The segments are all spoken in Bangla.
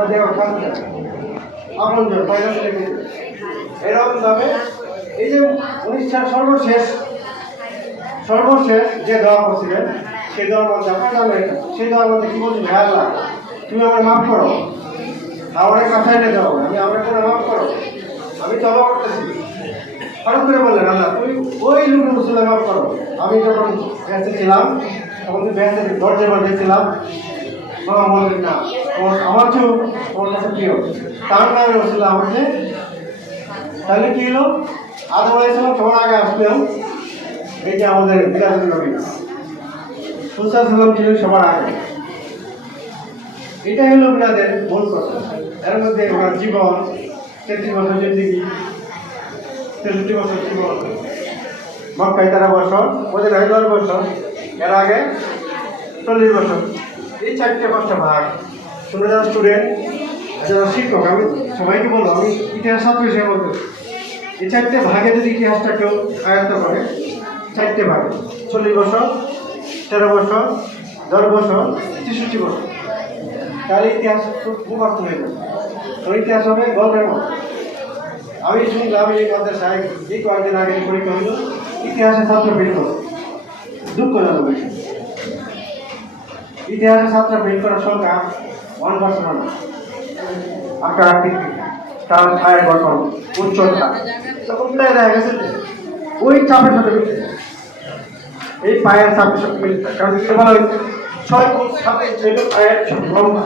আমরা যে আপন জন এরকম ভাবে এই যে উনিশটার সর্বশেষ যে দোয়া করছিলেন সেই দোয়ার মধ্যে আপনার জানেন সেই দোয়ার মধ্যে কি বলছি ভাই আল্লাহ তুমি আমার মাফ করো আমার কাছে এনে দাও আমি আমার করে মাফ করো আমি তবা করতেছি হঠাৎ করে বললেন আল্লাহ তুমি ওই লোক মুসলিম মাফ করো আমি যখন ব্যাসে ছিলাম তখন তুমি ব্যাসে দরজার মধ্যে ছিলাম বাবা বললেন না আমার চেয়েও ওর কাছে প্রিয় তার নামে রসুল্লাহ আমাকে তাহলে কি হলো আদম আলাইহিসসালাম সবার আগে আসলেও এই যে আমাদের বিরাট নবী মুসা সাল্লাম ছিলেন সবার আগে এটাই হলো ওনাদের মূল কথা এর মধ্যে ওনার জীবন 33 বছর জিন্দিগি 63 বছর জীবন মক্কায় 13 বছর ওদের 10 বছর এর আগে 40 বছর এই 4-5টা ভাগ তোমরা যারা স্টুডেন্ট যারা শিক্ষক আমি সবাইকে বলবো আমি ইতিহাস ছাত্র হিসেবে বলতে এই 4টে ভাগে যদি ইতিহাসটা কেউ আয়ত্ত করে 4টে ভাগে 40 বছর 13 বছর 10 বছর 63 বছর তাহলে ইতিহাস খুব মুখস্থ হয়ে যাবে তো ইতিহাস হবে গল্পের মতো আমি শুনলাম এই মাদ্রাসায় এই কয়েকদিন আগে পরীক্ষা হইল ইতিহাসে ছাত্র ফেল করে দুঃখজনক বিষয় ইতিহাসে ছাত্র ফেল করার সংখ্যা 1% না আকার আকৃতি তার ছায়ের গঠন উচ্চতা তখন প্রায় দেখা গেছে ওই চাপের সাথে মিলতে এই পায়ের চাপের সাথে মিলতে কারণ কি বলা হয়েছে 6 ফুট 7 ইঞ্চি পায়ের লম্বা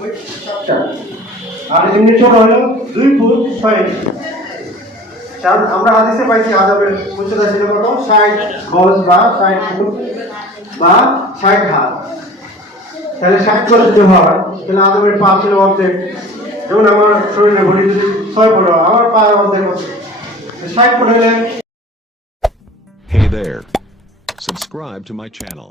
ওই চাপটা আর এমনি ছোট হলো 2 ফুট 6 ইঞ্চি কারণ আমরা হাদিসে পাইছি আদমের উচ্চতা ছিল কত 60 গজ বা 60 ফুট বা 60 হাত তাহলে 60 করে যদি হয় তাহলে আদমের পা ছিল অর্ধেক যেমন আমার শরীরে ভরি যদি 6 ফুট আমার পা অর্ধেক হচ্ছে 60 ফুট হলে Hey there. Subscribe to my channel.